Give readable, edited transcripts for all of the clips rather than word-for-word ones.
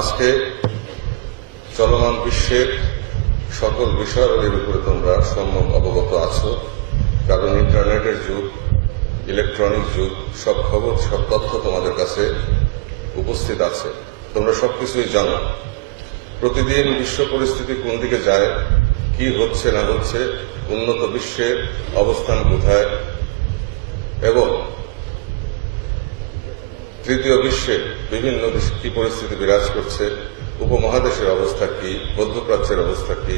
আজকে চলমান বিশ্বের সকল বিষয়াবলীর উপরে তোমরা সম্যক অবগত আছো, কারণ ইন্টারনেটের যুগ, ইলেকট্রনিক যুগ, সব খবর সব তথ্য তোমাদের কাছে উপস্থিত আছে। তোমরা সবকিছুই জানো। প্রতিদিন বিশ্ব পরিস্থিতি কোন দিকে যায়, কি হচ্ছে না হচ্ছে, উন্নত বিশ্বের অবস্থান কোথায়, এবং তৃতীয় বিশ্বে বিভিন্ন কি পরিস্থিতি বিরাজ করছে, উপমহাদেশের অবস্থা কি, মধ্যপ্রাচ্যের অবস্থা কি,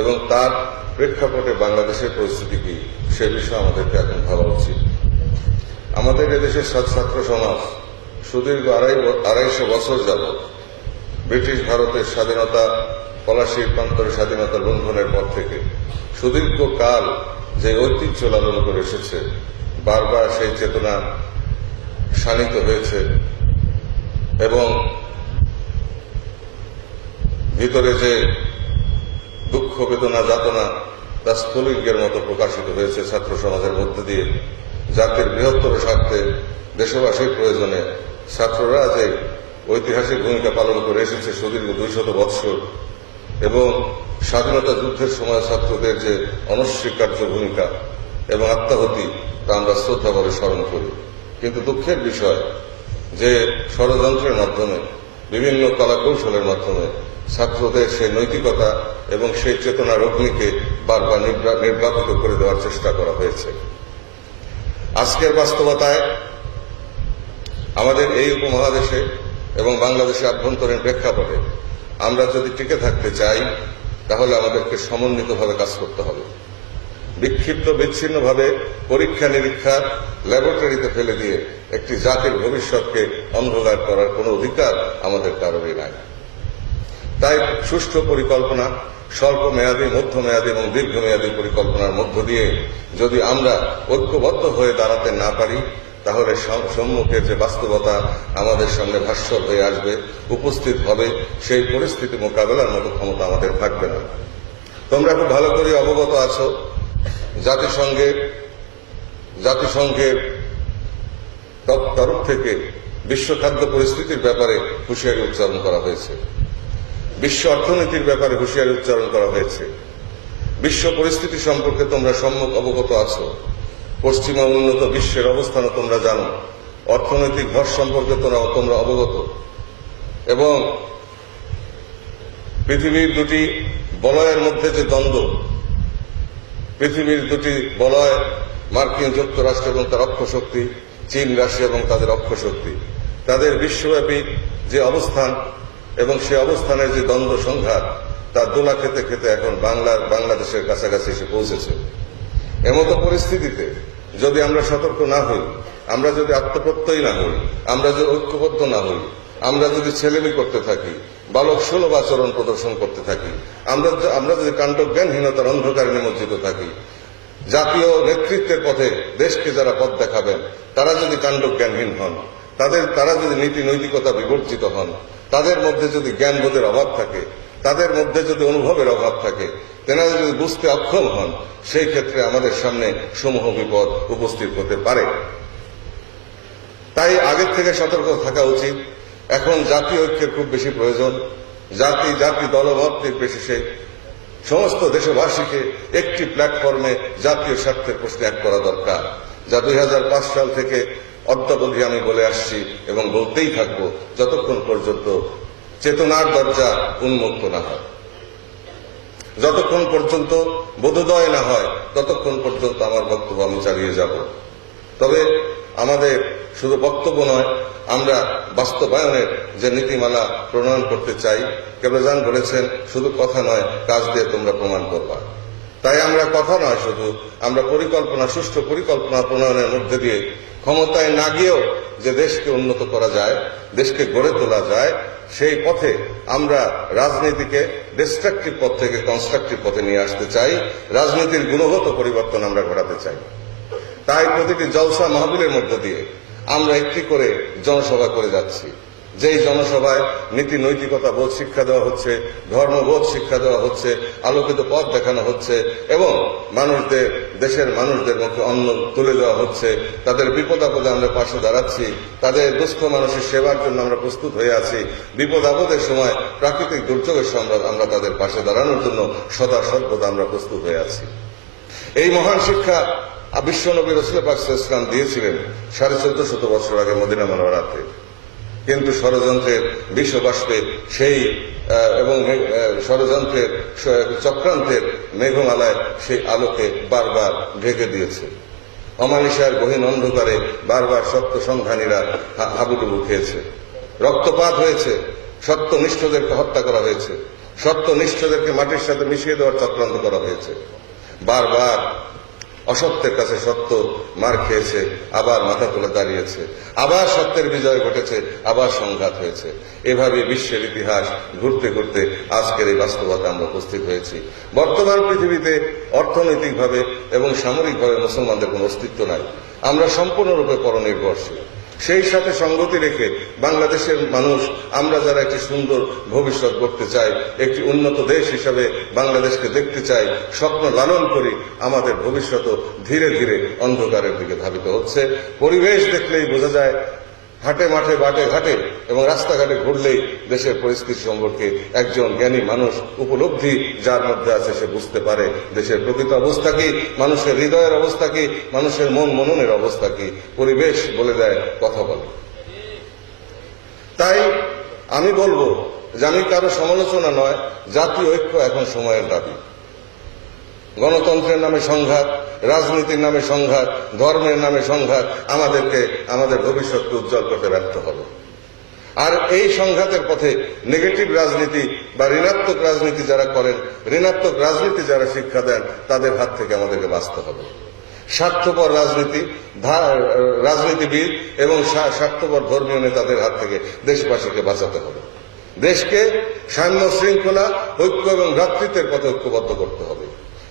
এবং তার প্রেক্ষাপটে বাংলাদেশের পরিস্থিতি কি, সে বিষয়ে আমাদেরকে এখন ভাবা উচিত। আমাদের এদেশের ছাত্র সমাজ সুদীর্ঘ 250 বছর যাবৎ ব্রিটিশ ভারতের স্বাধীনতা, পলাশীর প্রান্তরে স্বাধীনতা লঙ্ঘনের পর থেকে সুদীর্ঘ কাল যে ঐতিহ্য লালন করে এসেছে, বারবার সেই চেতনা শানিত হয়েছে এবং ভিতরে যে দুঃখ, বেদনা, যাতনা তা স্ফুলিঙ্গের মতো প্রকাশিত হয়েছে ছাত্র সমাজের মধ্যে দিয়ে। জাতির বৃহত্তর স্বার্থে, দেশবাসীর প্রয়োজনে ছাত্ররা যে ঐতিহাসিক ভূমিকা পালন করে এসেছে সুদীর্ঘ 200 বৎসর, এবং স্বাধীনতা যুদ্ধের সময় ছাত্রদের যে অনস্বীকার্য ভূমিকা এবং আত্মাহুতি, তা আমরা শ্রদ্ধা করে স্মরণ করি। কিন্তু দুঃখের বিষয় যে ষড়যন্ত্রের মাধ্যমে, বিভিন্ন কলাকৌশলের মাধ্যমে ছাত্রদের সেই নৈতিকতা এবং সেই চেতনার অগ্নিকে বারবার নির্বাপিত করে দেওয়ার চেষ্টা করা হয়েছে। আজকের বাস্তবতায় আমাদের এই উপমহাদেশে এবং বাংলাদেশের আভ্যন্তরীণ প্রেক্ষাপটে আমরা যদি টিকে থাকতে চাই, তাহলে আমাদেরকে সমন্বিতভাবে কাজ করতে হবে। বিক্ষিপ্ত বিচ্ছিন্নভাবে পরীক্ষা নিরীক্ষার ল্যাবরেটরিতে ফেলে দিয়ে একটি জাতির ভবিষ্যৎকে অন্ধকার করার কোনো অধিকার আমাদের কারোরই নাই। তাই সুষ্ঠু পরিকল্পনা, স্বল্প মেয়াদী, মধ্যমেয়াদী এবং দীর্ঘমেয়াদী পরিকল্পনার মধ্য দিয়ে যদি আমরা ঐক্যবদ্ধ হয়ে দাঁড়াতে না পারি, তাহলে সম্মুখের যে বাস্তবতা আমাদের সামনে ভাস্বর হয়ে আসবে, উপস্থিত হবে, সেই পরিস্থিতি মোকাবেলার মতো ক্ষমতা আমাদের থাকবে না। তোমরা খুব ভালো করে অবগত আছো, জাতিসংঘের তরফ থেকে বিশ্ব খাদ্য পরিস্থিতির ব্যাপারে হুঁশিয়ারি উচ্চারণ করা হয়েছে, বিশ্ব অর্থনীতির ব্যাপারে হুঁশিয়ারি উচ্চারণ করা হয়েছে। বিশ্ব পরিস্থিতি সম্পর্কে তোমরা সম্যক অবগত আছো। পশ্চিমা উন্নত বিশ্বের অবস্থানও তোমরা জানো। অর্থনৈতিক ভর সম্পর্কে তোমরা অবগত, এবং পৃথিবীর দুটি বলয়ের মধ্যে যে দ্বন্দ্ব, পৃথিবীর দুটি বলয়, মার্কিন যুক্তরাষ্ট্র এবং তার অক্ষশক্তি, চীন, রাশিয়া এবং তাদের অক্ষশক্তি, তাদের বিশ্বব্যাপী যে অবস্থান এবং সে অবস্থানের যে দ্বন্দ্ব সংঘাত, তার দোলা খেতে খেতে এখন বাংলাদেশের কাছাকাছি এসে পৌঁছেছে। এমতো পরিস্থিতিতে যদি আমরা সতর্ক না হই, আমরা যদি আত্মপ্রত্যয়ী না হই, আমরা যদি ঐক্যবদ্ধ না হই, আমরা যদি ছেলেমি করতে থাকি, বালক সুলভ আচরণ প্রদর্শন করতে থাকি, আমরা যদি কাণ্ডজ্ঞানহীনতার অন্ধকারে নিমজ্জিত থাকি, জাতীয় নেতৃত্বের পথে দেশকে যারা পথ দেখাবেন তারা যদি কাণ্ডজ্ঞানহীন হন, তারা যদি নীতি নৈতিকতা বিবর্জিত হন, তাদের মধ্যে যদি জ্ঞানবোধের অভাব থাকে, তাদের মধ্যে যদি অনুভবের অভাব থাকে, তেনারা যদি বুঝতে অক্ষম হন, সেই ক্ষেত্রে আমাদের সামনে সমূহ বিপদ উপস্থিত হতে পারে। তাই আগের থেকে সতর্ক থাকা উচিত। এখন জাতীয় ঐক্যের খুব বেশি প্রয়োজন। জাতি দলমত নির্বিশেষে সমস্ত দেশবাসীকে একটি প্ল্যাটফর্মে জাতীয় স্বার্থের প্রশ্নে এক করা দরকার, যা 2005 সাল থেকে অদ্যাবধি আমি বলে আসছি এবং বলতেই থাকব, যতক্ষণ পর্যন্ত চেতনার দরজা উন্মুক্ত না হয়, যতক্ষণ পর্যন্ত বোধোদয় না হয়, ততক্ষণ পর্যন্ত আমার বক্তব্য আমি চালিয়ে যাব। তবে আমাদের শুধু বক্তব্য নয়, আমরা বাস্তবায়নের যে নীতিমালা প্রণয়ন করতে চাই। কেবলাজান বলেছেন, শুধু কথা নয়, কাজ দিয়ে তোমরা প্রমাণ করবা। তাই আমরা কথা নয়, শুধু আমরা পরিকল্পনা, সুষ্ঠু পরিকল্পনা প্রণয়নের মধ্যে দিয়ে ক্ষমতায় না গিয়েও যে দেশকে উন্নত করা যায়, দেশকে গড়ে তোলা যায়, সেই পথে আমরা রাজনীতিকে ডিস্ট্রাকটিভ পথ থেকে কনস্ট্রাকটিভ পথে নিয়ে আসতে চাই। রাজনীতির গুণগত পরিবর্তন আমরা ঘটাতে চাই। তাই প্রতিটি জলসা মাহফিলের মধ্য দিয়ে আমরা একটি করে জনসভা করে যাচ্ছি। যেই জনসভায় নীতি নৈতিকতা বোধ শিক্ষা দেওয়া হচ্ছে, ধর্মবোধ শিক্ষা দেওয়া হচ্ছে, আলোকিত পথ দেখানো হচ্ছে এবং দেশের মানুষদের মুখে অন্ন তুলে দেওয়া হচ্ছে, তাদের বিপদ আপদে আমরা পাশে দাঁড়াচ্ছি, তাদের দুস্থ মানুষের সেবার জন্য আমরা প্রস্তুত হয়ে আছি, বিপদ আপদের সময় প্রাকৃতিক দুর্যোগের সময় আমরা তাদের পাশে দাঁড়ানোর জন্য সদা সর্বদা আমরা প্রস্তুত হয়ে আছি। এই মহান শিক্ষা বিশ্বনবী রাসূল পাক সাল্লাল্লাহু আলাইহি ওয়াসাল্লাম দিয়েছিলেন 1450 বছর আগে মদিনা মুনাওয়ারাতে, কিন্তু ষড়যন্ত্রের বিশ্ববাষ্পে সেই এবং ষড়যন্ত্রের চক্রান্তের মেঘমালায় সেই আলোকে বারবার ঢেকে দিয়েছে। অমানিসার গহীন অন্ধকারে বারবার সত্য সন্ধানীরা হাবুডুবু খেয়েছে, রক্তপাত হয়েছে, সত্যনিষ্ঠদেরকে হত্যা করা হয়েছে, সত্যনিষ্ঠদেরকে মাটির সাথে মিশিয়ে দেওয়ার চক্রান্ত করা হয়েছে। বারবার অসত্যের কাছে সত্য মার খেয়েছে, আবার মাথা তুলে দাঁড়িয়েছে, আবার সত্যের বিজয় ঘটেছে, আবার সংঘাত হয়েছে। এভাবে বিশ্বের ইতিহাস ঘুরতে ঘুরতে আজকের এই বাস্তবতা আমরা উপস্থিত হয়েছি। বর্তমান পৃথিবীতে অর্থনৈতিকভাবে এবং সামরিকভাবে মুসলমানদের কোনো অস্তিত্ব নাই। আমরা সম্পূর্ণরূপে পরনির্ভরশীল। সেই সাথে সঙ্গতি রেখে বাংলাদেশের মানুষ, আমরা যারা একটি সুন্দর ভবিষ্যৎ গড়তে চাই, একটি উন্নত দেশ হিসাবে বাংলাদেশকে দেখতে চাই, স্বপ্ন লালন করি, আমাদের ভবিষ্যৎও ধীরে ধীরে অন্ধকারের দিকে ধাবিত হচ্ছে। পরিবেশ দেখলেই বোঝা যায়, হাটে মাঠে বাটে ঘাটে এবং রাস্তাঘাটে ঘুরলেই দেশের পরিস্থিতি সম্পর্কে একজন জ্ঞানী মানুষ উপলব্ধি যার মধ্যে আছে সে বুঝতে পারে দেশের প্রকৃত অবস্থা কি, মানুষের হৃদয়ের অবস্থা কি, মানুষের মন মননের অবস্থা কি। পরিবেশ বলে দেয়, কথা বলে। তাই আমি বলবো যে আমি কারো সমালোচনা নয়, জাতীয় ঐক্য এখন সময়ের দাবি। গণতন্ত্রের নামে সংঘাত, রাজনীতির নামে সংঘাত, ধর্মের নামে সংঘাত আমাদেরকে আমাদের ভবিষ্যৎকে উজ্জ্বল করতে ব্যর্থ হবে। আর এই সংঘাতের পথে নেগেটিভ রাজনীতি বা ঋণাত্মক রাজনীতি যারা করেন, ঋণাত্মক রাজনীতি যারা শিক্ষা দেন, তাদের হাত থেকে আমাদেরকে বাঁচতে হবে। স্বার্থপর রাজনীতিবিদ এবং স্বার্থপর ধর্মীয় নেতাদের হাত থেকে দেশবাসীকে বাঁচাতে হবে। দেশকে সাম্য শৃঙ্খলা, ঐক্য এবং ভ্রাতৃত্বের পথে ঐক্যবদ্ধ করতে হবে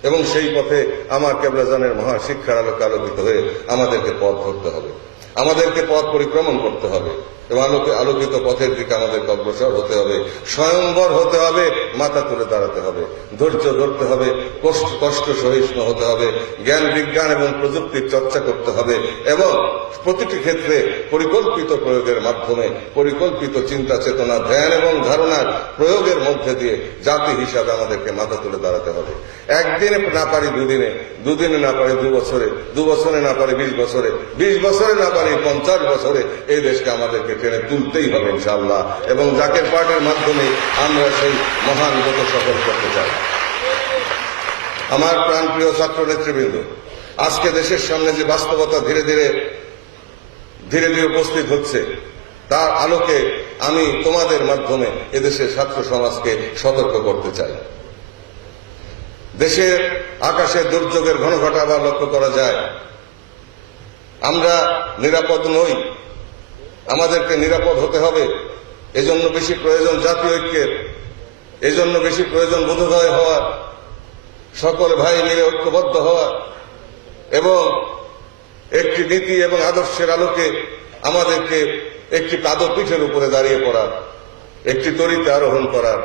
এবং সেই পথে আমার কেবলাজানের মহা শিক্ষার আলোকে আলোকিত হয়ে আমাদেরকে পথ ধরতে হবে, আমাদেরকে পথ পরিক্রমণ করতে হবে এবং আলোকিত পথের দিকে আমাদেরকে অগ্রসর হতে হবে, স্বয়ংবর হতে হবে, মাথা তুলে দাঁড়াতে হবে, ধৈর্য ধরতে হবে, কষ্ট সহিষ্ণু হতে হবে, জ্ঞান বিজ্ঞান এবং প্রযুক্তির চর্চা করতে হবে এবং প্রতিটি ক্ষেত্রে পরিকল্পিত প্রয়োগের মাধ্যমে, পরিকল্পিত চিন্তা চেতনা, ধ্যান এবং ধারণার প্রয়োগের মধ্যে দিয়ে জাতি হিসাবে আমাদেরকে মাথা তুলে দাঁড়াতে হবে। একদিনে না পারি দুদিনে, দুদিনে না পারি 2 বছরে, 2 বছরে না পারি 20 বছরে, 20 বছরে না পারি 50 বছরে এই দেশকে আমাদেরকে টেনে তুলতেই হবে ইনশাআল্লাহ। এবং জাকের পার্টির মাধ্যমে আমরা সেই মহান গতি সফল করতে চাই। আমার প্রাণপ্রিয় ছাত্র নেতৃবৃন্দ, আজকে দেশের সামনে যে বাস্তবতা ধীরে ধীরে উপস্থিত হচ্ছে, তার আলোকে আমি তোমাদের মাধ্যমে এদেশের ছাত্র সমাজকে সতর্ক করতে চাই। দেশের আকাশে দুর্যোগের ঘনঘটা আবার লক্ষ্য করা যায়। আমরা নিরাপদ নই, আমাদেরকে নিরাপদ হতে হবে। এজন্য বেশি প্রয়োজন জাতীয় ঐক্যের, এজন্য বেশি প্রয়োজন বোধোদয় হওয়া, সকল ভাই মিলে ঐক্যবদ্ধ হওয়া এবং একটি নীতি এবং আদর্শের আলোকে আমাদেরকে একটি পাদপীঠের উপরে দাঁড়িয়ে পড়ার, একটি তরিতে আরোহণ করার।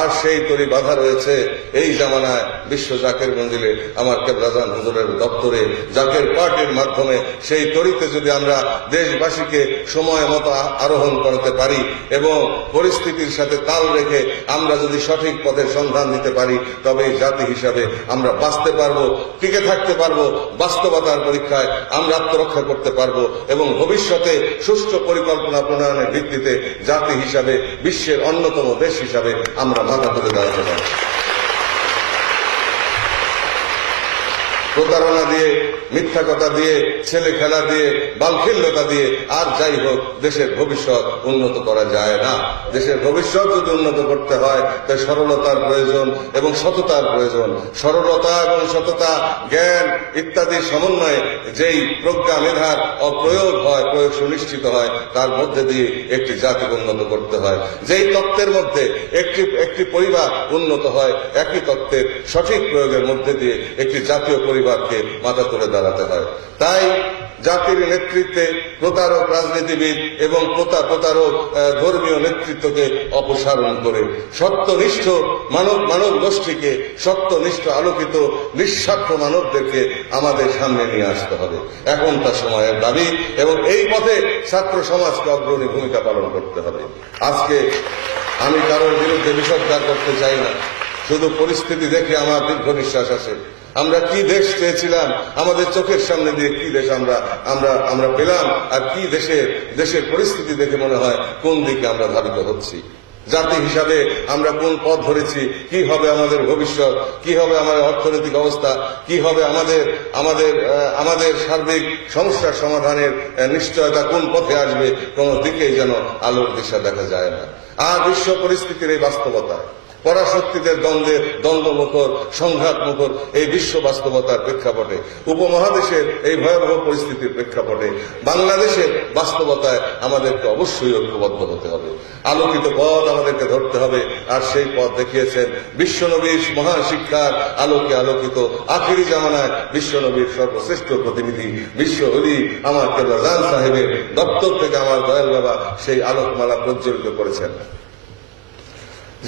আর সেই তরি বাধা রয়েছে এই জামানায় বিশ্ব জাকের মঞ্জিলে আমার কেবলাজান হুজুরের দপ্তরে জাকের পার্টির মাধ্যমে সেই তরিতে যদি আমরা দেশবাসীকে সময় মতো আরোহণ করতে পারি এবং পরিস্থিতির সাথে তাল রেখে আমরা যদি সঠিক পথের সন্ধান দিতে পারি, তবে জাতি হিসাবে আমরা বাঁচতে পারবো, টিকে থাকতে পারবো, বাস্তবতার পরীক্ষায় আমরা আত্মরক্ষা করতে পারবো এবং ভবিষ্যতে সুষ্ঠু পরিকল্পনা প্রণয়নের ভিত্তিতে জাতি হিসাবে বিশ্বের অন্যতম দেশ হিসাবে আমরা মাথা তুলে দাঁড়াতে পারি। প্রতারণা দিয়ে, মিথ্যা কথা দিয়ে, ছেলে খেলা দিয়ে, বালখিল্যতা দিয়ে আর যাই হোক দেশের ভবিষ্যৎ উন্নত করা যায় না। দেশের ভবিষ্যৎ যদি উন্নত করতে হয় তাই সরলতার প্রয়োজন এবং সততার প্রয়োজন। সরলতা এবং সততা, জ্ঞান ইত্যাদি সমন্বয়ে যেই প্রজ্ঞা মেধার অপ্রয়োগ হয়, প্রয়োগ সুনিশ্চিত হয়, তার মধ্যে দিয়ে একটি জাতিকে উন্নত করতে হয়। যেই তত্ত্বের মধ্যে একটি পরিবার উন্নত হয়, একই তত্ত্বের সঠিক প্রয়োগের মধ্যে দিয়ে একটি জাতীয় পরিবারকে মাথা তুলে দাঁড়াতে হয়। তাই জাতির নেতৃত্বে প্রতারক রাজনীতিবিদ এবং প্রতারক ধর্মীয় নেতৃত্বকে অপসারণ করে সত্যনিষ্ঠ মানব গোষ্ঠীকে, সত্যনিষ্ঠ আলোকিত নিঃস্বার্থ মানবদেরকে আমাদের সামনে নিয়ে আসতে হবে। এখন তার সময়ের দাবি এবং এই পথে ছাত্র সমাজকে অগ্রণী ভূমিকা পালন করতে হবে। আজকে আমি কারোর বিরুদ্ধে বিষোদ্গার করতে চাই না, শুধু পরিস্থিতি দেখে আমার দীর্ঘ নিঃশ্বাস আসে। আমরা কি দেশ চেয়েছিলাম, আমাদের চোখের সামনে দিয়ে কি দেশ আমরা পেলাম, আর কি দেশের পরিস্থিতি দেখে মনে হয় কোন দিকে আমরা ধাবিত হচ্ছি। জাতি হিসাবে আমরা কোন পথ ধরেছি, কি হবে আমাদের ভবিষ্যৎ, কি হবে আমাদের অর্থনৈতিক অবস্থা, কি হবে আমাদের সার্বিক সমস্যার সমাধানের নিশ্চয়তা কোন পথে আসবে, কোন দিকেই যেন আলোর দিশা দেখা যায় না। আর বিশ্ব পরিস্থিতির এই বাস্তবতা, পরাশক্তিদের দ্বন্দ্বমুখর সংঘাতমুখর এই বিশ্ব বাস্তবতার প্রেক্ষাপটে, উপমহাদেশের এই ভয়াবহ পরিস্থিতির প্রেক্ষাপটে বাংলাদেশের বাস্তবতায় আমাদেরকে অবশ্যই ঐক্যবদ্ধ হতে হবে। আলোকিত পথ আমাদেরকে ধরতে হবে, আর সেই পথ দেখিয়েছেন বিশ্বনবীর মহান শিক্ষার আলোকে আলোকিত আখিরি জামানায় বিশ্বনবীর সর্বশ্রেষ্ঠ প্রতিনিধি বিশ্ব অলি আমার কেবলা জান সাহেবের দপ্তর থেকে আমার দয়াল বাবা সেই আলোকমালা প্রজ্বলিত করেছেন।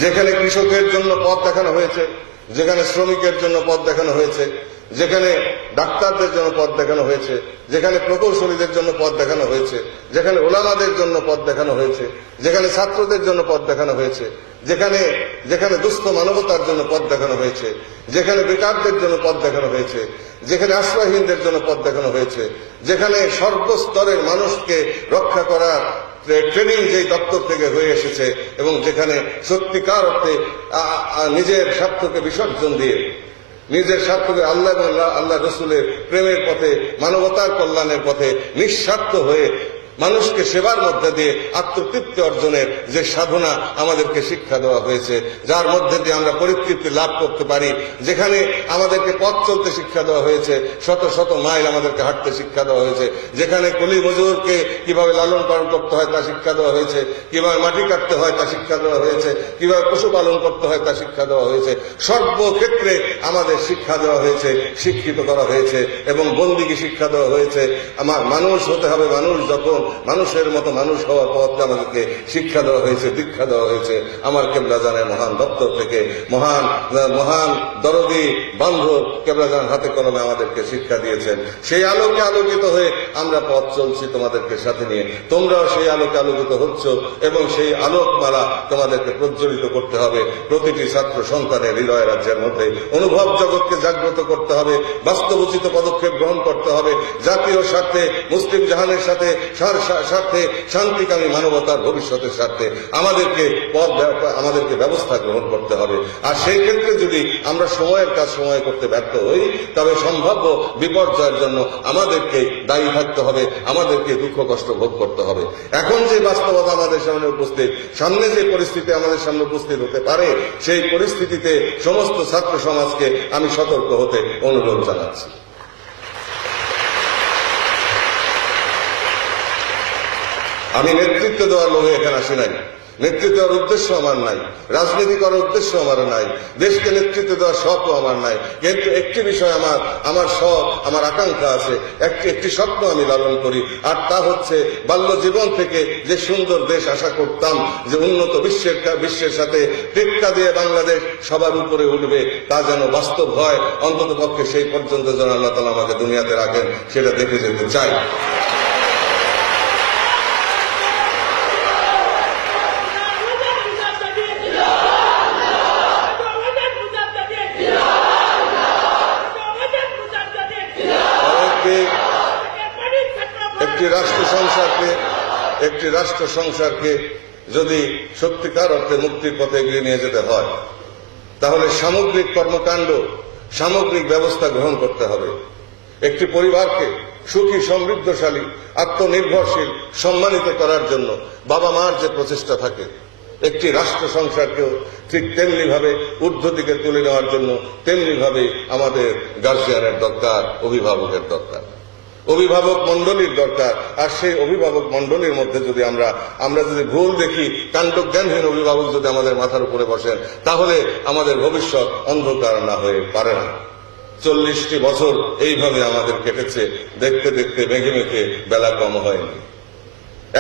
যেখানে কৃষকের জন্য পথ দেখানো হয়েছে, যেখানে শ্রমিকের জন্য পথ দেখানো হয়েছে, যেখানে ডাক্তারদের জন্য পথ দেখানো হয়েছে, যেখানে প্রকৌশলীদের জন্য পথ দেখানো হয়েছে, যেখানে ওলামাদের জন্য পথ দেখানো হয়েছে, যেখানে ছাত্রদের জন্য পথ দেখানো হয়েছে, যেখানে দুস্থ মানবতার জন্য পথ দেখানো হয়েছে, যেখানে বেকারদের জন্য পথ দেখানো হয়েছে, যেখানে আশ্রয়হীনদের জন্য পথ দেখানো হয়েছে, যেখানে সর্বস্তরের মানুষকে রক্ষা করার ট্রেনিং যেই দপ্তর থেকে হয়ে এসেছে, এবং যেখানে সত্যিকার অর্থে নিজের স্বার্থকে বিসর্জন দিয়ে, নিজের স্বার্থকে আল্লাহ এবং আল্লাহ রসুলের প্রেমের পথে, মানবতার কল্যাণের পথে নিঃস্বার্থ হয়ে মানুষকে সেবার মধ্যে দিয়ে আত্মতৃপ্তি অর্জনের যে সাধনা আমাদেরকে শিক্ষা দেওয়া হয়েছে, যার মধ্যে দিয়ে আমরা পরিতৃপ্তি লাভ করতে পারি, যেখানে আমাদেরকে পথ চলতে শিক্ষা দেওয়া হয়েছে, শত শত মাইল আমাদেরকে হাঁটতে শিক্ষা দেওয়া হয়েছে, যেখানে কুলি মজুরকে কিভাবে লালন পালন করতে হয় তা শিক্ষা দেওয়া হয়েছে, কিভাবে মাটি কাটতে হয় তা শিক্ষা দেওয়া হয়েছে, কিভাবে পশুপালন করতে হয় তা শিক্ষা দেওয়া হয়েছে, সর্বক্ষেত্রে আমাদের শিক্ষা দেওয়া হয়েছে, শিক্ষিত করা হয়েছে এবং বন্দিকে শিক্ষা দেওয়া হয়েছে। আমার মানুষ হতে হবে, মানুষ যখন মানুষের মতো মানুষ হওয়ার পথকে আমাদেরকে শিক্ষা দেওয়া হয়েছে, দীক্ষা দেওয়া হয়েছে আমার কেবলাজানের মহান দপ্তর থেকে। মহান দরদি বান্ধব কেবলাজান হাতে কলমে আমাদেরকে শিক্ষা দিয়েছেন। সেই আলোকে আলোকিত হয়ে আমরা পথ চলছি তোমাদেরকে সাথে নিয়ে, তোমরাও সেই আলোকে আলোকিত হচ্ছ এবং সেই আলোকমালা তোমাদেরকে প্রজ্বলিত করতে হবে। প্রতিটি ছাত্র সন্তানের হৃদয় রাজ্যের মধ্যে অনুভব জগৎকে জাগ্রত করতে হবে, বাস্তবোচিত পদক্ষেপ গ্রহণ করতে হবে, জাতীয় স্বার্থে, মুসলিম জাহানের সাথে, স্বার্থে, শান্তিকামী মানবতার ভবিষ্যতের স্বার্থে আমাদেরকে ব্যবস্থা গ্রহণ করতে হবে। আর সেই ক্ষেত্রে যদি আমরা সময়ের কাজ সময় করতে ব্যর্থ হই, তবে সম্ভাব্য বিপর্যয়ের জন্য আমাদেরকে দায়ী থাকতে হবে, আমাদেরকে দুঃখ কষ্ট ভোগ করতে হবে। এখন যে বাস্তবতা আমাদের সামনে উপস্থিত, সামনে যে পরিস্থিতি আমাদের সামনে উপস্থিত হতে পারে, সেই পরিস্থিতিতে সমস্ত ছাত্র সমাজকে আমি সতর্ক হতে অনুরোধ জানাচ্ছি। আমি নেতৃত্ব দেওয়ার লোভে এখানে আসি নাই, নেতৃত্ব দেওয়ার উদ্দেশ্য আমার নাই, রাজনীতি করার উদ্দেশ্য আমার নাই, দেশকে নেতৃত্ব দেওয়ার শখও আমার নাই। কিন্তু একটি বিষয় আমার শখ, আমার আকাঙ্ক্ষা আছে, একটি স্বপ্ন আমি লালন করি, আর তা হচ্ছে বাল্য জীবন থেকে যে সুন্দর দেশ আশা করতাম, যে উন্নত বিশ্বের সাথে টেক্কা দিয়ে বাংলাদেশ সবার উপরে উঠবে, তা যেন বাস্তব হয়। অন্তত পক্ষে সেই পর্যন্ত যেন আল্লাহ তাআলা আমাকে দুনিয়াতে রাখেন, সেটা দেখে যেতে চাই। একটি রাষ্ট্র সংসারকে যদি সত্যিকার অর্থে মুক্তির পথে এগিয়ে নিয়ে যেতে হয়, তাহলে সামগ্রিক কর্মকাণ্ড, সামগ্রিক ব্যবস্থা গ্রহণ করতে হবে। একটি পরিবারকে সুখী, সমৃদ্ধশালী, আত্মনির্ভরশীল, সম্মানিত করার জন্য বাবা মার যে প্রচেষ্টা থাকে, একটি রাষ্ট্র সংসারকেও ঠিক তেমনি ভাবে ঊর্ধ্ব দিকে তুলে নেওয়ার জন্য তেমনি ভাবে আমাদের গার্জিয়ানের দরকার, অভিভাবকের দরকার, অভিভাবক মণ্ডলীর দরকার। আর সেই অভিভাবক মণ্ডলীর মধ্যে যদি আমরা যদি ভুল দেখি, কাণ্ডজ্ঞানহীন অভিভাবক যদি আমাদের মাথার উপরে বসেন, তাহলে আমাদের ভবিষ্যৎ অন্ধকার না হয়ে পারে না। 40টি বছর এইভাবে আমাদের কেটেছে, দেখতে দেখতে মেঘে মেঘে বেলা কম হয়নি।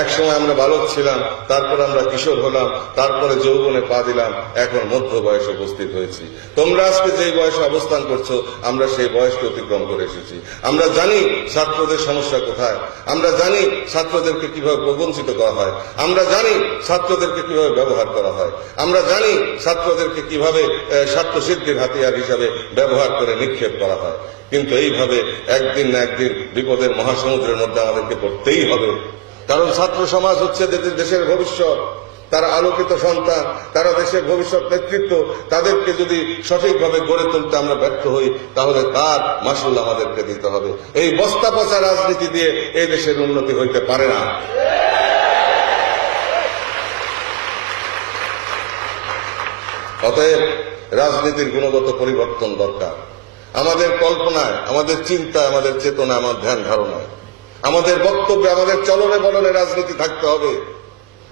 একসময় আমরা বালক ছিলাম, তারপর আমরা কিশোর হলাম, তারপরে যৌবনে পা দিলাম, এখন মধ্য বয়সে উপস্থিত হয়েছি। তোমরা আজকে যেই বয়সে অবস্থান করছো, আমরা সেই বয়সকে অতিক্রম করে এসেছি। আমরা জানি ছাত্রদের সমস্যা কোথায়, আমরা জানি ছাত্রদেরকে কিভাবে প্রবঞ্চিত করা হয়, আমরা জানি ছাত্রদেরকে কিভাবে ব্যবহার করা হয়, আমরা জানি ছাত্রদেরকে কিভাবে স্বার্থ সিদ্ধির হাতিয়ার হিসাবে ব্যবহার করে নিক্ষেপ করা হয়। কিন্তু এইভাবে একদিন না একদিন বিপদের মহাসমুদ্রের মধ্যে আমাদেরকে পড়তেই হবে। কারণ ছাত্র সমাজ হচ্ছে দেশের ভবিষ্যৎ, তারা আলোকিত সন্তান, তারা দেশের ভবিষ্যৎ নেতৃত্ব। তাদেরকে যদি সঠিকভাবে গড়ে তুলতে আমরা ব্যর্থ হই, তাহলে তার মাসুল আমাদেরকে দিতে হবে। এই বস্তা পচা রাজনীতি দিয়ে এই দেশের উন্নতি হইতে পারে না। অতএব রাজনীতির গুণগত পরিবর্তন দরকার। আমাদের কল্পনায়, আমাদের চিন্তায়, আমাদের চেতনায়, আমার ধ্যান ধারণায়, আমাদের বক্তব্যে, আমাদের চলনে বলনে রাজনীতি থাকতে হবে।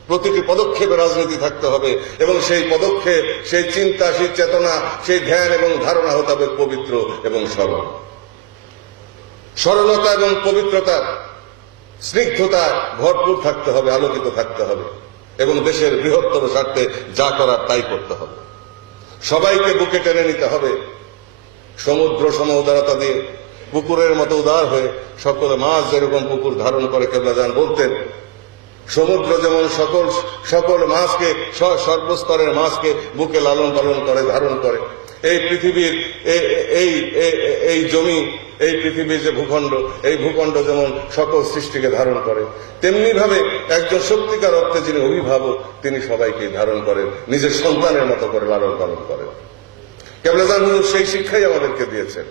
প্রতিটি পদক্ষেপে রাজনীতি থাকতে হবে এবং সেই পদক্ষেপ, সেই চিন্তা, সেই চেতনা, সেই ধ্যান এবং ধারণা হতে হবে পবিত্র এবং সরল। সরলতা এবং পবিত্রতা, স্নিগ্ধতা ভরপুর থাকতে হবে, আলোকিত থাকতে হবে এবং দেশের বৃহত্তর স্বার্থে যা করার তাই করতে হবে। সবাইকে বুকে টেনে নিতে হবে, সমুদ্র সম উদারতা দিয়ে, পুকুরের মতো উদার হয়ে। সকল মাছ যেরকম পুকুর ধারণ করে, কেবলাজান বলতেন, সমুদ্র যেমন সকল মাছকে, সর্বস্তরের মাছকে বুকে লালন পালন করে, ধারণ করে। এই পৃথিবীর এই জমি, এই পৃথিবীর যে ভূখণ্ড, এই ভূখণ্ড যেমন সকল সৃষ্টিকে ধারণ করে, তেমনি ভাবে একজন সত্যিকার অর্থে যিনি অভিভাবক, তিনি সবাইকে ধারণ করেন, নিজের সন্তানের মতো করে লালন পালন করেন। কেবলাজান হুজুর সেই শিক্ষাই আমাদেরকে দিয়েছেন।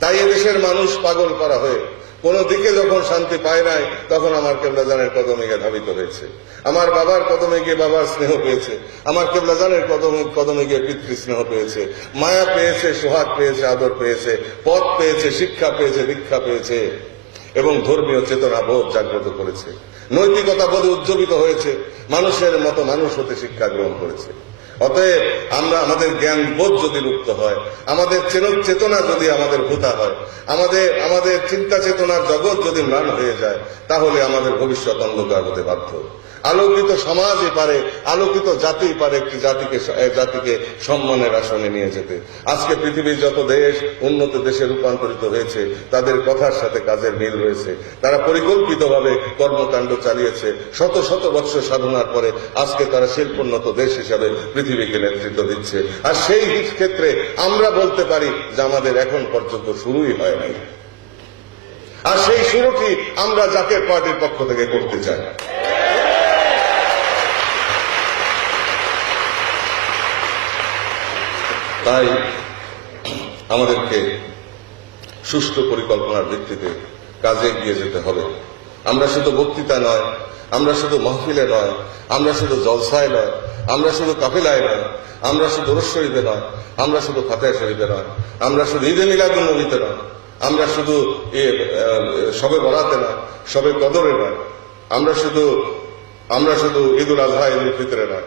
তাই এদেশের মানুষ পাগল করা হয়ে কোন দিকে যখন শান্তি পায় নাই, তখন আমার কেবলাজানের কদমে গিয়ে ধাবিত হয়েছে। আমার বাবার কদমে গিয়ে বাবার স্নেহ পেয়েছে, আমার কেবলাজানের কদমে গিয়ে পিতৃ স্নেহ পেয়েছে, মায়া পেয়েছে, সোহাগ পেয়েছে, আদর পেয়েছে, পথ পেয়েছে, শিক্ষা পেয়েছে, দীক্ষা পেয়েছে এবং ধর্মীয় চেতনা বোধ জাগ্রত করেছে, নৈতিকতা বোধে উজ্জীবিত হয়েছে, মানুষের মতো মানুষ হতে শিক্ষা গ্রহণ করেছে। অতএব আমরা, আমাদের জ্ঞান বোধ যদি লুপ্ত হয়, আমাদের চেতনা যদি আমাদের ভূতা হয়, আমাদের চিন্তা চেতনার জগৎ যদি ম্লান হয়ে যায়, তাহলে আমাদের ভবিষ্যৎ অন্ধকার হতে বাধ্য। আলোকিত সমাজই পারে, আলোকিত জাতি পারে একটি জাতিকে সম্মানের আসনে নিয়ে যেতে। আজকে পৃথিবীর যত দেশ উন্নত দেশে রূপান্তরিত হয়েছে, তাদের কথার সাথে কাজের মিল রয়েছে। তারা পরিকল্পিতভাবে কর্মকাণ্ড চালিয়েছে, শত শত বৎসর সাধনার পরে আজকে তারা শিল্পোন্নত দেশ হিসাবে পৃথিবীকে নেতৃত্ব দিচ্ছে। আর সেই ক্ষেত্রে আমরা বলতে পারি যে আমাদের এখন পর্যন্ত শুরুই হয় নাই। আর সেই শুরুটি আমরা জাতীয় পার্টির পক্ষ থেকে করতে চাই। তাই আমাদেরকে সুষ্ঠু পরিকল্পনার ভিত্তিতে কাজে এগিয়ে যেতে হবে। আমরা শুধু বক্তৃতা নয়, আমরা শুধু মাহফিলে নয়, আমরা শুধু জলসায় নয়, আমরা শুধু কাফেলায় নয়, আমরা শুধু ওরস শরীফে নয়, আমরা শুধু ফাতিহা শরীফে নয়, আমরা শুধু ঈদে মিলাদুন নবীতে নয়, আমরা শুধু শবে বরাতে নয়, শবে কদরে নয়, আমরা শুধু ঈদুল আজহা, ঈদুল ফিতরে নয়,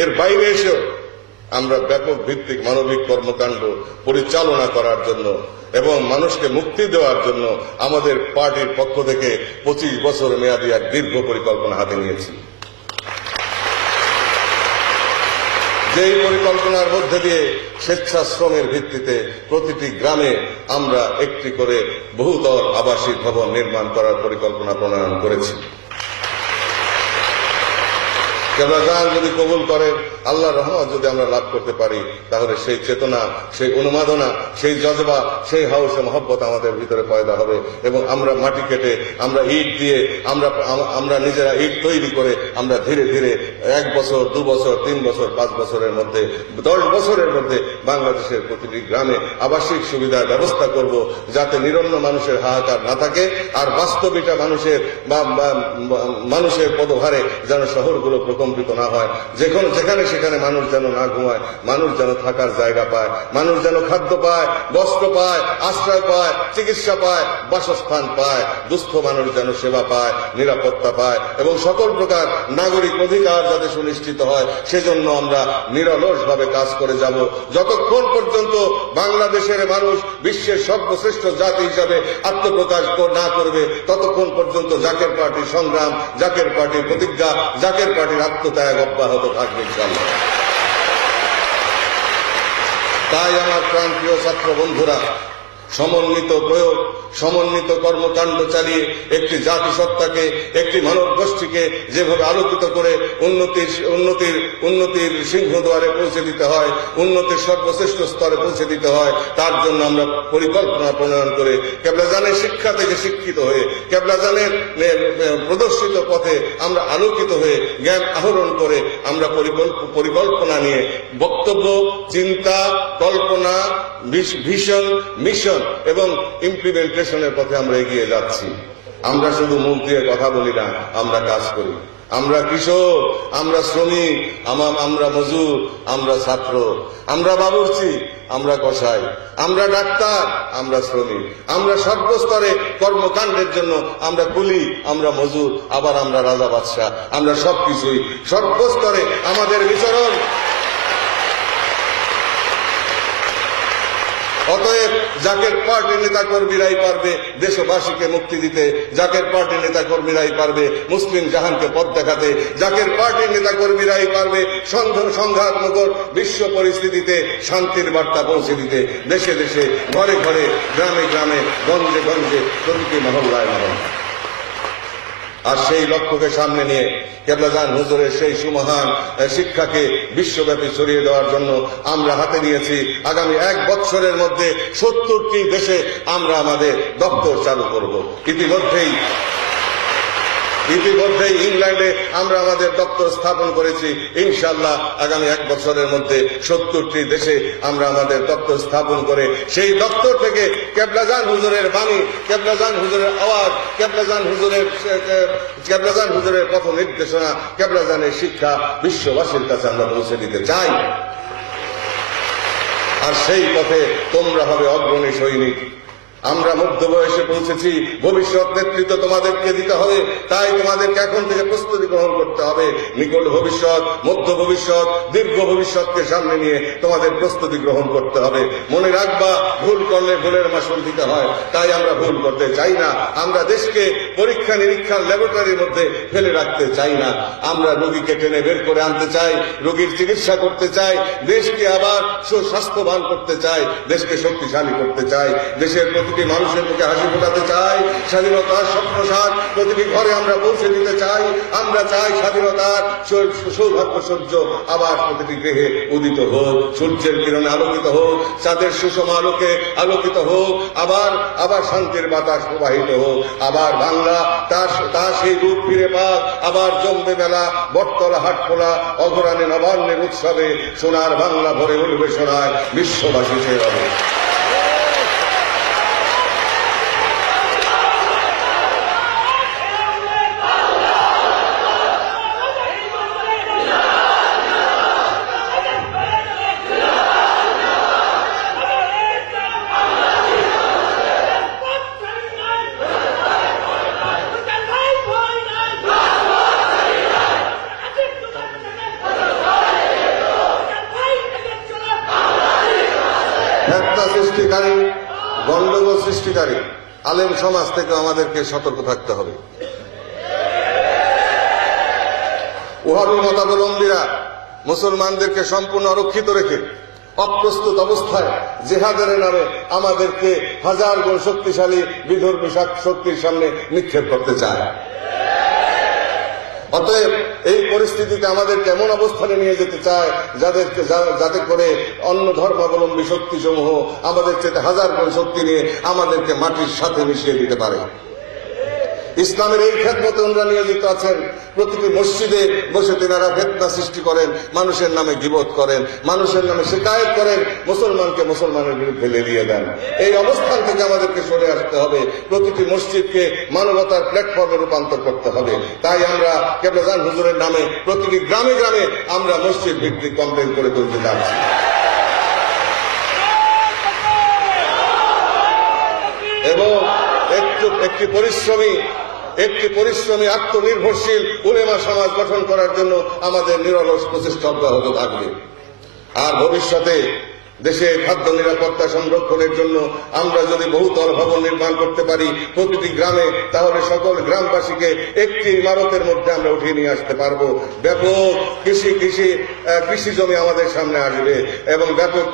এর বাইরে এসেও আমরা ব্যাপক ভিত্তিক মানবিক কর্মকাণ্ড পরিচালনা করার জন্য এবং মানুষকে মুক্তি দেওয়ার জন্য আমাদের পার্টির পক্ষ থেকে 25 বছর মেয়াদী এক দীর্ঘ পরিকল্পনা হাতে নিয়েছি। যেই পরিকল্পনার মধ্যে দিয়ে স্বেচ্ছাশ্রমের ভিত্তিতে প্রতিটি গ্রামে আমরা একটি করে বহুতল আবাসিক ভবন নির্মাণ করার পরিকল্পনা প্রণয়ন করেছি। কেবলাজান যদি কবুল করেন, আল্লাহর রহমত যদি আমরা লাভ করতে পারি, তাহলে সেই চেতনা, সেই অনুমাদনা, সেই জজবা, সেই হাউসে মহব্বত আমাদের ভিতরে পয়দা হবে এবং আমরা মাটি কেটে, আমরা ইট দিয়ে, আমরা নিজেরা ইট তৈরি করে আমরা ধীরে ধীরে 1 বছর, 2 বছর, 3 বছর, 5 বছরের মধ্যে, 10 বছরের মধ্যে বাংলাদেশের প্রতিটি গ্রামে আবাসিক সুবিধার ব্যবস্থা করব, যাতে নিরন্ন মানুষের হাহাকার না থাকে। আর বাস্তবিকটা মানুষের পদভারে যেন শহরগুলো প্রকম্পিত না হয়, যেখানে সেখানে মানুষ যেন না ঘুমায়, মানুষ যেন থাকার জায়গা পায়, মানুষ যেন খাদ্য পায়, বস্ত্র পায়, আশ্রয় পায়, চিকিৎসা পায়, বাসস্থান পায়, দুস্থ মানুষ যেন সেবা পায়, নিরাপত্তা পায় এবং সকল প্রকার নাগরিক অধিকার যাতে সুনিশ্চিত হয়, সেজন্য আমরা নিরলসভাবে কাজ করে যাব। যতক্ষণ পর্যন্ত বাংলাদেশের মানুষ বিশ্বের সর্বশ্রেষ্ঠ জাতি হিসাবে আত্মপ্রকাশ না করবে, ততক্ষণ পর্যন্ত জাকের পার্টির সংগ্রাম, জাকের পার্টির প্রতিজ্ঞা, জাকের পার্টির আত্মত্যাগ অব্যাহত থাকবে ইনশাআল্লাহ। তাই আমার প্রাণপ্রিয় ছাত্র বন্ধুরা, সমন্বিত প্রয়োগ, সমন্বিত কর্মকাণ্ড চালিয়ে একটি জাতিসত্তাকে, একটি মানব গোষ্ঠীকে যেভাবে আলোকিত করে উন্নতির সিংহদ্বারে পৌঁছে দিতে হয়, উন্নতির সর্বশ্রেষ্ঠ স্তরে পৌঁছে দিতে হয়, তার জন্য আমরা পরিকল্পনা প্রণয়ন করে কেবলাজানের শিক্ষা থেকে শিক্ষিত হয়ে, কেবলাজানের প্রদর্শিত পথে আমরা আলোকিত হয়ে জ্ঞান আহরণ করে আমরা পরিকল্পনা নিয়ে বক্তব্য, চিন্তা, কল্পনা, ভিশন, মিশন এবং ইমপ্লিমেন্টেশনের পথে আমরা এগিয়ে যাচ্ছি। আমরা শুধু মুখ দিয়ে কথা বলি না, আমরা কাজ করি। আমরা কৃষক, আমরা শ্রমিক, আমরা মজুর, আমরা ছাত্র, আমরা বাবুর্চি, আমরা কসাই, আমরা ডাক্তার, আমরা শ্রমিক, আমরা সর্বস্তরে কর্মকাণ্ডের জন্য আমরা কুলি, আমরা মজুর, আবার আমরা রাজা বাদশাহ, আমরা সবকিছুই সর্বস্তরে আমাদের বিচরণ। অতএব জাকের পার্টির নেতা কর্মীরাই পারবে দেশবাসীকে মুক্তি দিতে, জাকের পার্টির নেতা কর্মীরাই পারবে মুসলিম জাহানকে পথ দেখাতে, জাকের পার্টির নেতা কর্মীরাই পারবে সংঘাতমুখর বিশ্ব পরিস্থিতিতে শান্তির বার্তা পৌঁছে দিতে, দেশে দেশে, ঘরে ঘরে, গ্রামে গ্রামে, গঞ্জে গঞ্জে, প্রতিটি মহল্লায় মহল্লায়। আর সেই লক্ষ্যকে সামনে নিয়ে কেবলাজান হুজুরের সেই সুমহান শিক্ষাকে বিশ্বব্যাপী ছড়িয়ে দেওয়ার জন্য আমরা হাতে নিয়েছি আগামী 1 বছরের মধ্যে 70টি দেশে আমরা আমাদের দপ্তর চালু করব। ইতিমধ্যেই ইংল্যান্ডে আমরা আমাদের দপ্তর স্থাপন করেছি। ইনশাআল্লাহ আগামী 1 বছরের মধ্যে 70টি দেশে আমরা আমাদের দপ্তর স্থাপন করে সেই দপ্তর থেকে কেবলাজান হুজুরের বাণী, কেবলাজান হুজুরের আওয়াজ, কেবলাজান হুজুরের পথ নির্দেশনা, কেবলাজানের শিক্ষা বিশ্ববাসীর কাছে আমরা পৌঁছে দিতে চাই। আর সেই পথে তোমরা হবে অগ্রণী সৈনিক। আমরা মধ্য বয়সে পৌঁছেছি, ভবিষ্যৎ নেতৃত্ব তোমাদেরকে দিতে হবে। তাই তোমাদেরকে এখন থেকে প্রস্তুতি গ্রহণ করতে হবে। নিকট ভবিষ্যৎ, মধ্য ভবিষ্যৎ, দীর্ঘ ভবিষ্যৎকে সামনে নিয়ে তোমাদের প্রস্তুতি গ্রহণ করতে হবে। মনে রাখবা, ভুল করলে ভুলের মাসুল দিতে হয়। তাই আমরা ভুল করতে চাই না। আমরা দেশকে পরীক্ষা নিরীক্ষার ল্যাবরেটরির মধ্যে ফেলে রাখতে চাই না। আমরা রোগীকে টেনে বের করে আনতে চাই, রোগীর চিকিৎসা করতে চাই, দেশকে আবার সুস্বাস্থ্যবান করতে চাই, দেশকে শক্তিশালী করতে চাই, দেশের প্রতিটি মানুষের মুখে হাসি ফোটাতে চাই, স্বাধীনতার স্বপ্নসার প্রতিটি ঘরে আমরা পৌঁছে দিতে চাই। আমরা চাই স্বাধীনতার সৌভাগ্য সূর্য আবার প্রতিটি গৃহে উদিত হোক, সূর্যের কিরণে আলোকিত হোক, চাঁদের সুষম আলোকে আলোকিত হোক, আবার শান্তির বাতাস প্রবাহিত হোক, আবার বাংলা তার সেই রূপ ফিরে পাক, আবার জমবে মেলা, বটতলা হাট খোলা, অঘরানে নবান্নের উৎসবে সোনার বাংলা ভরে উঠবে সোনায়, বিশ্ববাসী সে হবে। সৃষ্টিকারী, গন্ডগোল সৃষ্টিকারী আলেম সমাজ থেকে আমাদেরকে সতর্ক থাকতে হবে। ওহাবী মতাবলম্বীরা মুসলমানদেরকে সম্পূর্ণ অরক্ষিত রেখে অপ্রস্তুত অবস্থায় জেহাদের নামে আমাদেরকে 1000 গুণ শক্তিশালী বিধর্মী শক্তির সামনে নিক্ষেপ করতে চায়। অতএব এই পরিস্থিতিতে আমাদের কেমন অবস্থানে নিয়ে যেতে চায় যাতে করে অন্য ধর্মাবলম্বী শক্তিসমূহ আমাদের চেয়ে 1000 গুণ শক্তি নিয়ে আমাদেরকে মাটির সাথে মিশিয়ে দিতে পারে। ইসলামের এই খেদমতে ওনারা নিয়োজিত আছেন। প্রতিটি মসজিদে বসে তেনারা ফিতনা সৃষ্টি করেন, মানুষের নামে গীবত করেন, মানুষের নামে শিকায়েত করেন, মুসলমানকে মুসলমানের বিরুদ্ধে লেলিয়ে দেন। এই অবস্থান থেকে আমাদেরকে সরে আসতে হবে। প্রতিটি মসজিদকে মানবতার প্ল্যাটফর্মে রূপান্তর করতে হবে। তাই আমরা কেবলাজান হুজুরের নামে প্রতিটি গ্রামে গ্রামে আমরা মসজিদ ভিত্তিক কমপ্লেন করে তুলতে যাচ্ছি। এবং একটি পরিশ্রমী আত্মনির্ভরশীল উলেমা সমাজ গঠন করার জন্য আমাদের নিরলস প্রচেষ্টা অব্যাহত থাকবে। আর ভবিষ্যতে দেশে খাদ্য নিরাপত্তা সংরক্ষণের জন্য আমরা যদি বহুতল ভবন নির্মাণ করতে পারি প্রতিটি গ্রামে, তাহলে সকল গ্রামবাসীকে একটি ইমারতের মধ্যে আমরা উঠিয়ে নিয়ে আসতে পারবো। ব্যাপক কৃষি জমি আমাদের সামনে আসবে এবং ব্যাপক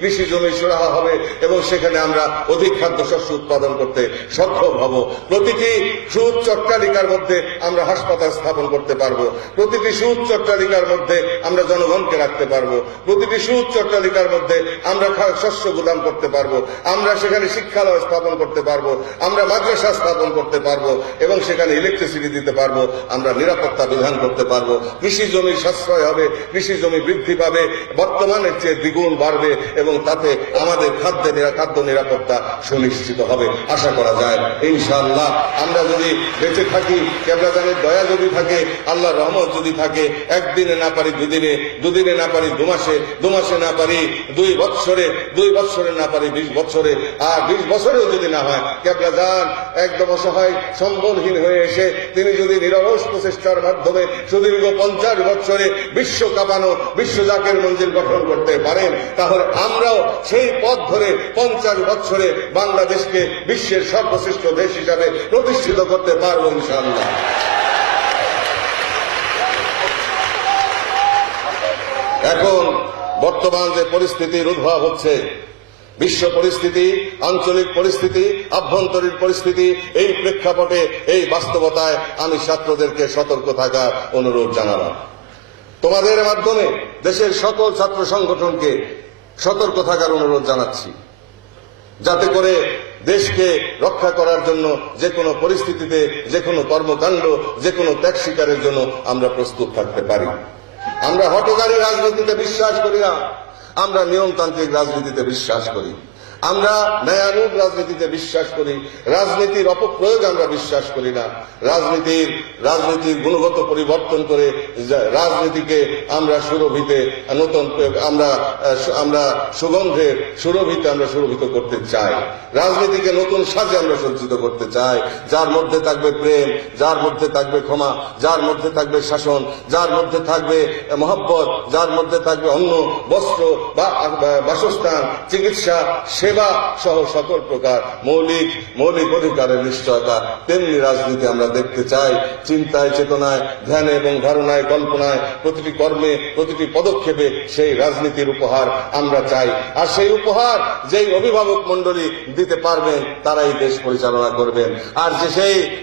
কৃষি জমি সুরাহা হবে এবং সেখানে আমরা অধিক খাদ্যশস্য উৎপাদন করতে সক্ষম হব। প্রতিটি সুউচ্চ অট্টালিকার মধ্যে আমরা হাসপাতাল স্থাপন করতে পারবো। প্রতিটি সুউচ্চ অট্টালিকার মধ্যে আমরা জনগণকে রাখতে পারবো। প্রতিটি সুউচ্চ অট্টালিকার মধ্যে আমরা শস্য গুদাম করতে পারবো। আমরা সেখানে শিক্ষালয় স্থাপন করতে পারবো। আমরা মাদ্রাসা স্থাপন করতে পারবো এবং সেখানে ইলেকট্রিসিটি দিতে পারবো। আমরা নিরাপত্তা বিধান করতে পারবো। কৃষি জমির সাশ্রয় হবে, কৃষি জমি বৃদ্ধি পাবে, বর্তমানের চেয়ে দ্বিগুণ বাড়বে এবং তাতে আমাদের খাদ্য নিরাপত্তা সুনিশ্চিত হবে আশা করা যায় ইনশাআল্লাহ। আমরা যদি বেঁচে থাকি, কেবলাজানের দয়া যদি থাকে, আল্লাহর রহমত যদি থাকে, একদিনে না পারি দুদিনে, দুদিনে না পারি দুমাসে, দুমাসে না পারি 2 বছরে, 2 বছরে না পারি 20 বছরে, আর 20 বছরেও যদি না হয়, কেবলাজান একদম অসহায় সম্বলহীন হয়ে এসে তিনি যদি নিরলস প্রচেষ্টার মাধ্যমে সুদীর্ঘ 50 বছরে বিশ্ব কাঁপানো বিশ্ব জাকের মঞ্জিল গঠন করতে পারেন, তাহলে আমরাও সেই পথ ধরে 50 বছরে বাংলাদেশকে বিশ্বের সর্বশ্রেষ্ঠ দেশ হিসাবে প্রতিষ্ঠিত করতে পারবো ইনশাআল্লাহ। এখন বর্তমান যে পরিস্থিতির উদ্ভব হচ্ছে, বিশ্ব পরিস্থিতি, আঞ্চলিক পরিস্থিতি, আভ্যন্তরীণ পরিস্থিতি, এই প্রেক্ষাপটে, এই বাস্তবতায় আমি ছাত্রদেরকে সতর্ক থাকার অনুরোধ জানালাম। তোমাদের মাধ্যমে দেশের সকল ছাত্র সংগঠনকে সতর্ক থাকার অনুরোধ জানাচ্ছি, যাতে করে দেশকে রক্ষা করার জন্য যে কোনো পরিস্থিতিতে, যে কোনো কর্মকাণ্ড, যে কোনো ত্যাগ স্বীকারের জন্য আমরা প্রস্তুত থাকতে পারি। আমরা হঠকারী রাজনীতিতে বিশ্বাস করি না, আমরা নিয়মতান্ত্রিক রাজনীতিতে বিশ্বাস করি, আমরা ন্যায়ানুগ রাজনীতিতে বিশ্বাস করি, রাজনীতির অপপ্রয়োগ আমরা বিশ্বাস করি না। রাজনীতির গুণগত পরিবর্তন করে রাজনীতিকে আমরা সুরভিতে নতুন আমরা সুগন্ধের সুরভিতে আমরা সুরভিত করতে চাই। রাজনীতিকে নতুন সাজে আমরা সজ্জিত করতে চাই, যার মধ্যে থাকবে প্রেম, যার মধ্যে থাকবে ক্ষমা, যার মধ্যে থাকবে শাসন, যার মধ্যে থাকবে মহব্বত, যার মধ্যে থাকবে অন্ন, বস্ত্র, বাসস্থান, চিকিৎসা, সেবা সহ সকল প্রকার মৌলিক অধিকারের নিশ্চয়তা। তেমনি রাজনীতি আমরা দেখতে চাই। চিন্তায়, চেতনায়, ধ্যানে এবং ধারণায়, কল্পনায়, প্রতিটি কর্মে, প্রতিটি পদক্ষেপে সেই রাজনীতির উপহার আমরা চাই। আর সেই উপহার যেই অভিভাবক মণ্ডলী দিতে পারবেন তারাই দেশ পরিচালনা করবেন। আর যে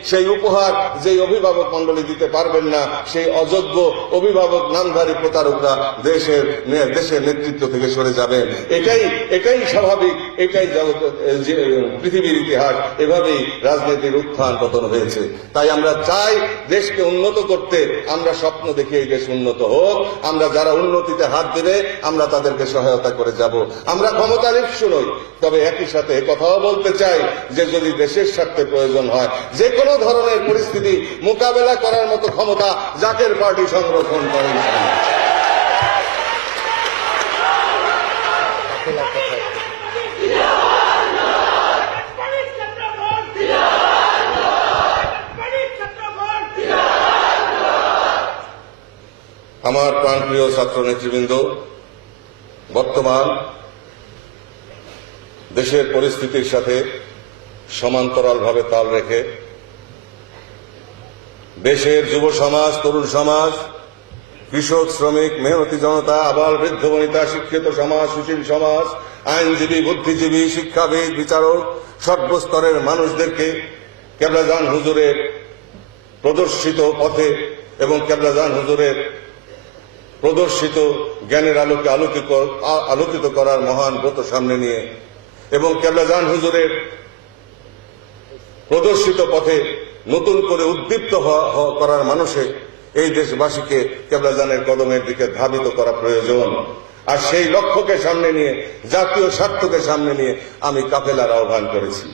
সেই উপহার যেই অভিভাবক মণ্ডলী দিতে পারবেন না, সেই অযোগ্য অভিভাবক নামধারী প্রতারকরা দেশের নেতৃত্ব থেকে সরে যাবেন। এটাই স্বাভাবিক, এটাই পৃথিবীর ইতিহাস। এভাবেই রাজনীতির উত্থান পতন হয়েছে। তাই আমরা চাই দেশকে উন্নত করতে, আমরা স্বপ্ন দেখি এই দেশ উন্নত হোক। আমরা যারা উন্নতিতে হাত দেবে আমরা তাদেরকে সহায়তা করে যাব। আমরা ক্ষমতার ইচ্ছু নই, তবে একই সাথে কথাও বলতে চাই যে যদি দেশের স্বার্থে প্রয়োজন হয়, যে কোনো ধরনের পরিস্থিতি মোকাবেলা করার মতো ক্ষমতা জাকের পার্টি সংরক্ষণ করে। আমার প্রাণপ্রিয় ছাত্র নেতৃবৃন্দ, বর্তমান দেশের পরিস্থিতির সাথে সমান্তরালভাবে তাল রেখে দেশের যুব সমাজ, তরুণ সমাজ, কৃষক, শ্রমিক, মেহনতি জনতা, আবাল বৃদ্ধ বনিতা, শিক্ষিত সমাজ, সুশীল সমাজ, আইনজীবী, বুদ্ধিজীবী, শিক্ষাবিদ, বিচারক, সর্বস্তরের মানুষদেরকে কেবলাজান হুজুরের প্রদর্শিত পথে এবং কেবলাজান হুজুরের প্রদর্শিত জ্ঞানের আলোকে আলোকিত করার মহান ব্রত সামনে নিয়ে এবং কেবলাজান হুজুরের প্রদর্শিত পথে নতুন করে উদ্দীপ্ত করার মানুষে এই দেশবাসীকে কেবলাজানের কদমের দিকে ধাবিত করা প্রয়োজন। আর সেই লক্ষ্যকে সামনে নিয়ে, জাতীয় স্বার্থকে সামনে নিয়ে আমি কাফেলার আহ্বান করেছি।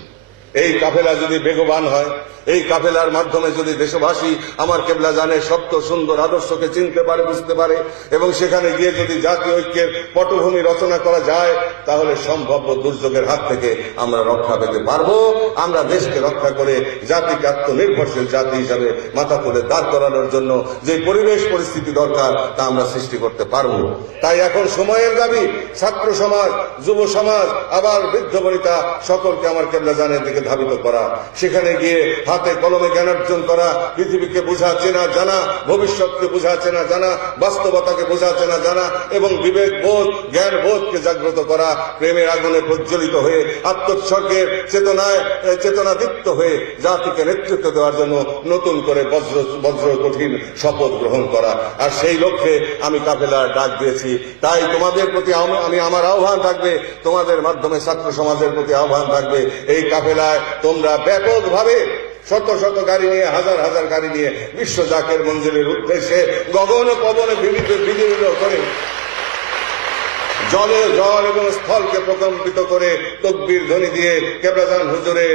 এই কাফেলা যদি বেগবান হয়, এই কাফেলার মাধ্যমে যদি দেশবাসী আমার কেবলাজানের সত্য সুন্দর আদর্শকে চিনতে পারে, বুঝতে পারে এবং সেখানে গিয়ে যদি জাতীয় ঐক্যের পটভূমি রচনা করা যায়, তাহলে সম্ভাব্য দুর্যোগের হাত থেকে আমরা রক্ষা পেতে পারবো। আমরা দেশকে রক্ষা করে জাতিকে আত্মনির্ভরশীল জাতি হিসাবে মাথা তুলে দাঁড় করানোর জন্য যে পরিবেশ পরিস্থিতি দরকার তা আমরা সৃষ্টি করতে পারবো। তাই এখন সময়ের দাবি ছাত্র সমাজ, যুব সমাজ, আবার বৃদ্ধ বনিতা সকলকে আমার কেবলাজানের দিকে ধাবিত করা, সেখানে গিয়ে হাতে কলমে জ্ঞান অর্জন করা, পৃথিবীকে বোঝা চেনা জানা, ভবিষ্যৎকে বোঝা চেনা জানা, বাস্তবতাকে বোঝা চেনা জানা এবং বিবেক বোধ, জ্ঞান বোধকে জাগ্রত করা, প্রেমের আগুনে প্রজ্বলিত হয়ে আত্মোৎসর্গের চেতনাদীপ্ত হয়ে জাতিকে নেতৃত্ব দেওয়ার জন্য নতুন করে বজ্র কঠিন শপথ গ্রহণ করা। আর সেই লক্ষ্যে আমি কাফেলার ডাক দিয়েছি। তাই তোমাদের প্রতি আমি আমার আহ্বান থাকবে, তোমাদের মাধ্যমে ছাত্র সমাজের প্রতি আহ্বান থাকবে, এই কাফেলায় তোমরা ব্যাপকভাবে শত শত গাড়ি নিয়ে, হাজার হাজার গাড়ি নিয়ে বিশ্ব জাকের মঞ্জিলের উদ্দেশ্যে গগন পবনে বিলীন করে জল এবং স্থলকে প্রকম্পিত করে তকবীর ধ্বনি দিয়ে কেবলাজান হুজুরে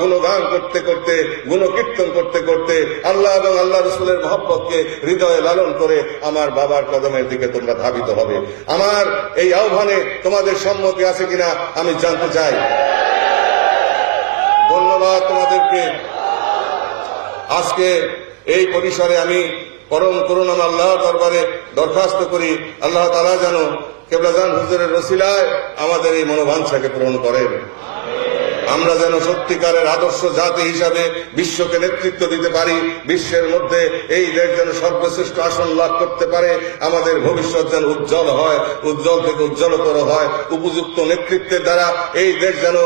গুণগান করতে করতে, গুণকীর্তন করতে করতে আল্লাহ এবং আল্লাহ রসুলের মহব্বতকে হৃদয়ে লালন করে আমার বাবার কদমের দিকে তোমরা ধাবিত হবে। আমার এই আহ্বানে তোমাদের সম্মতি আছে কিনা আমি জানতে চাই। ধন্যবাদ তোমাদেরকে। আজকে এই পরিসরে আমি পরম করুণাময় আল্লাহর দরবারে দরখাস্ত করি, আল্লাহ তাআলা যেন কেবলাজান হুজুরের রসিলায় আমাদের এই মনোবাঞ্ছাকে পূরণ করেন। আমরা যেন সত্যিকারের আদর্শ জাতি হিসাবে বিশ্বকে নেতৃত্ব দিতে পারি, বিশ্বের মধ্যে এই দেশ যেন সর্বশ্রেষ্ঠ আসন লাভ করতে পারে, আমাদের ভবিষ্যৎ যেন উজ্জ্বল হয়, উজ্জ্বল থেকে উজ্জ্বলতর হয়, উপযুক্ত নেতৃত্বের দ্বারা এই দেশ যেন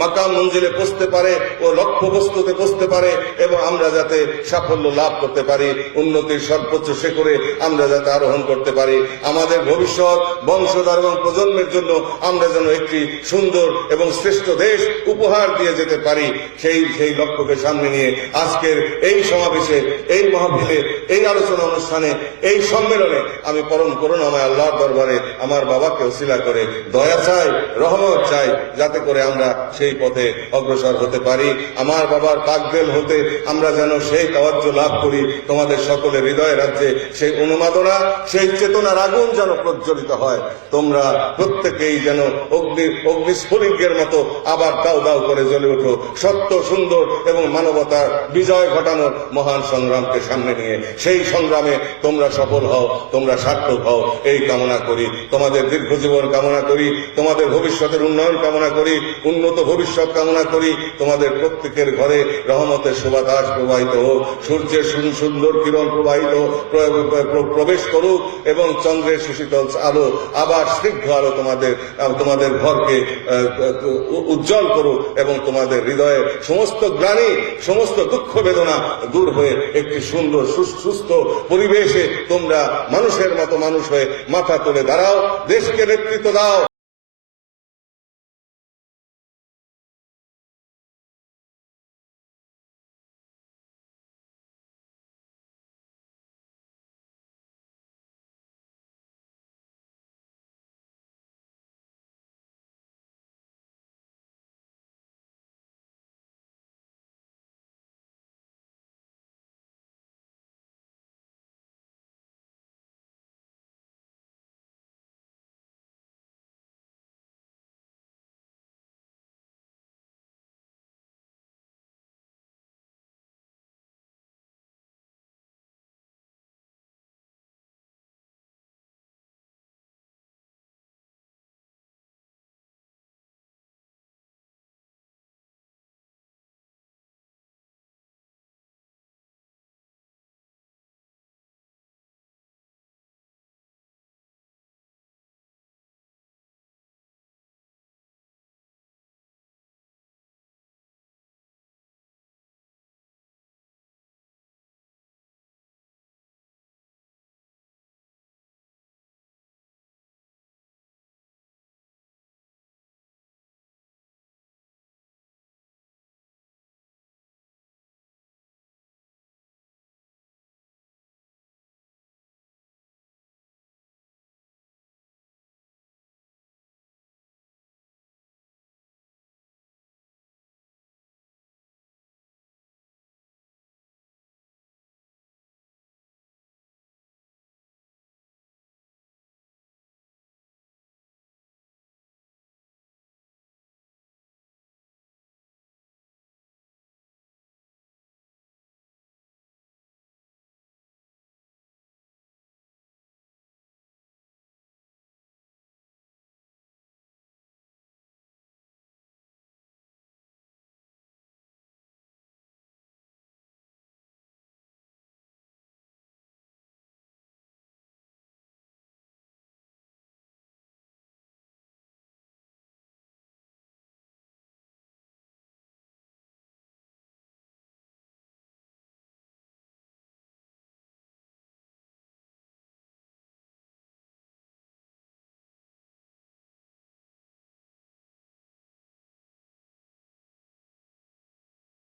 মাকাম মঞ্জিলে পৌঁছতে পারে ও লক্ষ্যবস্তুতে পৌঁছতে পারে এবং আমরা যাতে সাফল্য লাভ করতে পারি, উন্নতির সর্বোচ্চ শিখরে আমরা যাতে আরোহণ করতে পারি। আমাদের ভবিষ্যৎ বংশধর এবং প্রজন্মের জন্য আমরা যেন একটি সুন্দর এবং শ্রেষ্ঠ দেশ উপহার দিয়ে যেতে পারি, সেই লক্ষ্যকে সামনে নিয়ে আজকের এই সমাবেশে, এই মাহফিলে, এই আলোচনা অনুষ্ঠানে, এই সম্মেলনে আমি পরম করুণাময় আল্লাহর দরবারে আমার বাবাকে ওসিলা করে দয়া চাই, রহমত চাই, যাতে করে আমরা সেই পথে অগ্রসর হতে পারি। আমার বাবার পাকদেল হতে আমরা যেন সেই তাওয়াজ্জ লাভ করি। তোমাদের সকলের হৃদয় রাজ্যে সেই অনুমাদনা, সেই চেতনার আগুন যেন প্রজ্বলিত হয়। তোমরা প্রত্যেকেই যেন অগ্নিস্ফুলিঙ্গের মতো আবার দাও দাও করে জ্বলে ওঠো, সত্য সুন্দর এবং মানবতার বিজয় ঘটানোর মহান সংগ্রামকে সামনে নিয়ে। সেই সংগ্রামে তোমরা সফল হও, তোমরা সার্থক হও, এই কামনা করি। তোমাদের দীর্ঘজীবন কামনা করি, তোমাদের ভবিষ্যতের উন্নয়ন কামনা করি, উন্নত ভবিষ্যৎ কামনা করি। তোমাদের প্রত্যেকের ঘরে রহমতের সুবাতাস প্রবাহিত হোক, সূর্যের সুন্দর কিরণ প্রবেশ করুক এবং চন্দ্রের সুশীতল আলো, আবার স্নিগ্ধ আলো তোমাদের ঘরকে উজ্জ্বল করুক এবং তোমাদের হৃদয়ে সমস্ত গ্লানি, সমস্ত দুঃখ বেদনা দূর হয়ে একটি সুন্দর সুস্থ পরিবেশে তোমরা মানুষের মতো মানুষ হয়ে মাথা তুলে দাঁড়াও, দেশকে নেতৃত্ব দাও,